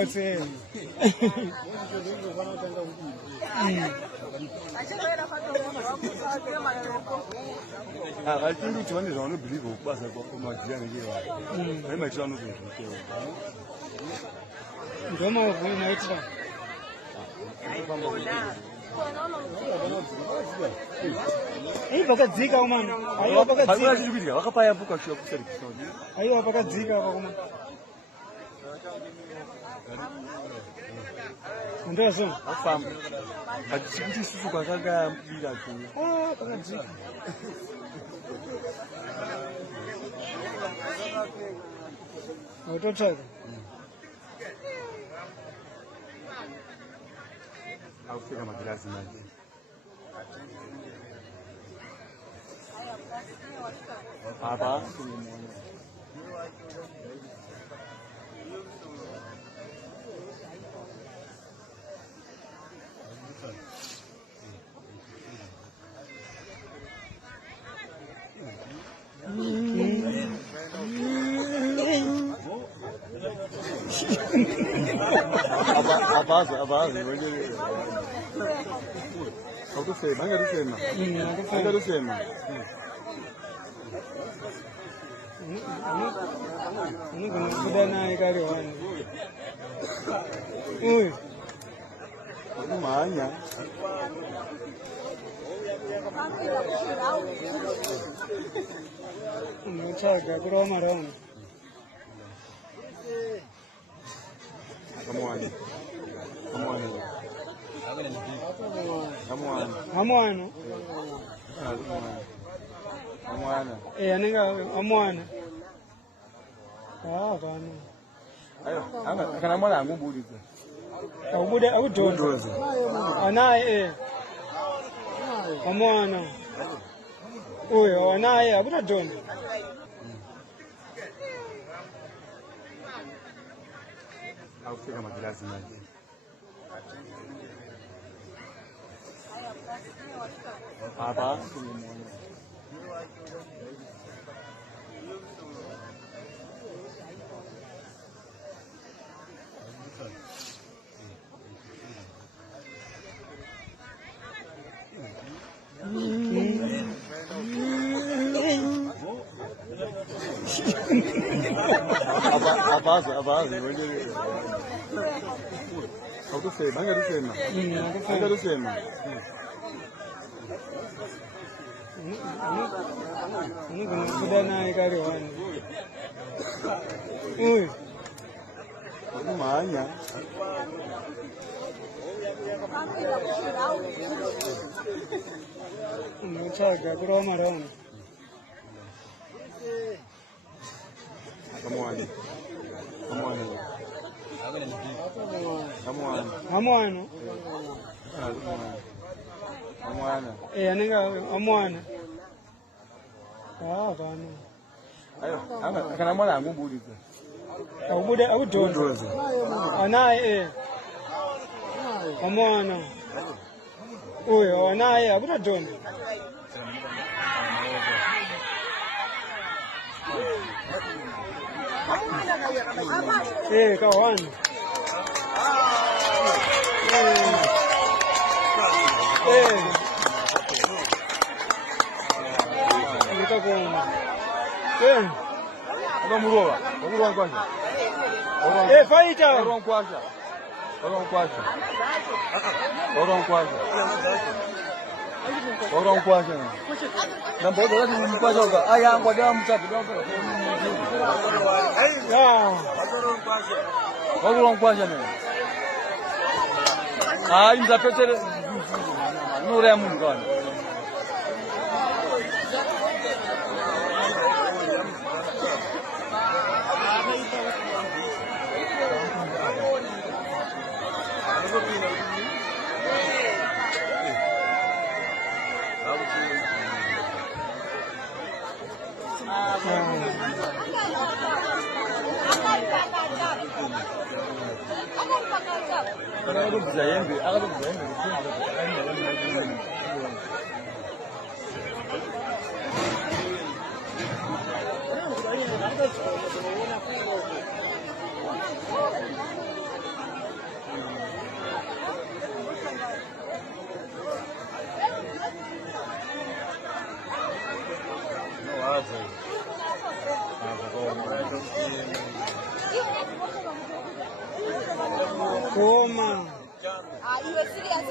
I think which one is on the believe of Bass and Magian. I might try to don't know who might try. Hey, but that's Zika, man. Are you up at Zika? Wakapaya book of shop. Are you up at Zika? And there's some farm. But this is Sukaga. Oh, Zika. What to try? I'll figure my glass in my Papa. Abazi, how to say? I got to say, man. I'm going to put that now. I got it on. I'm try to put on my own. Come on. Come on. Come on. Come on. Come on. Eh, I'm on. Ah, can I I would do it. And I, I'm on. Oh, and I would have done it. I'll figure my glass in my Papa. Abazi, how to say? I got to say, man. I got to say, man. I'm going to put that now. I got it on. I'm going to try to put on my own. Come on. Come on. Come on. I'm on. I'm on. Eh, I'm on. Ah, can I want to move it? I would do it. And I, I'm on. Oh, and I would have done it. Hey, go on. Hey. Hey, fight out. Koma. You were serious.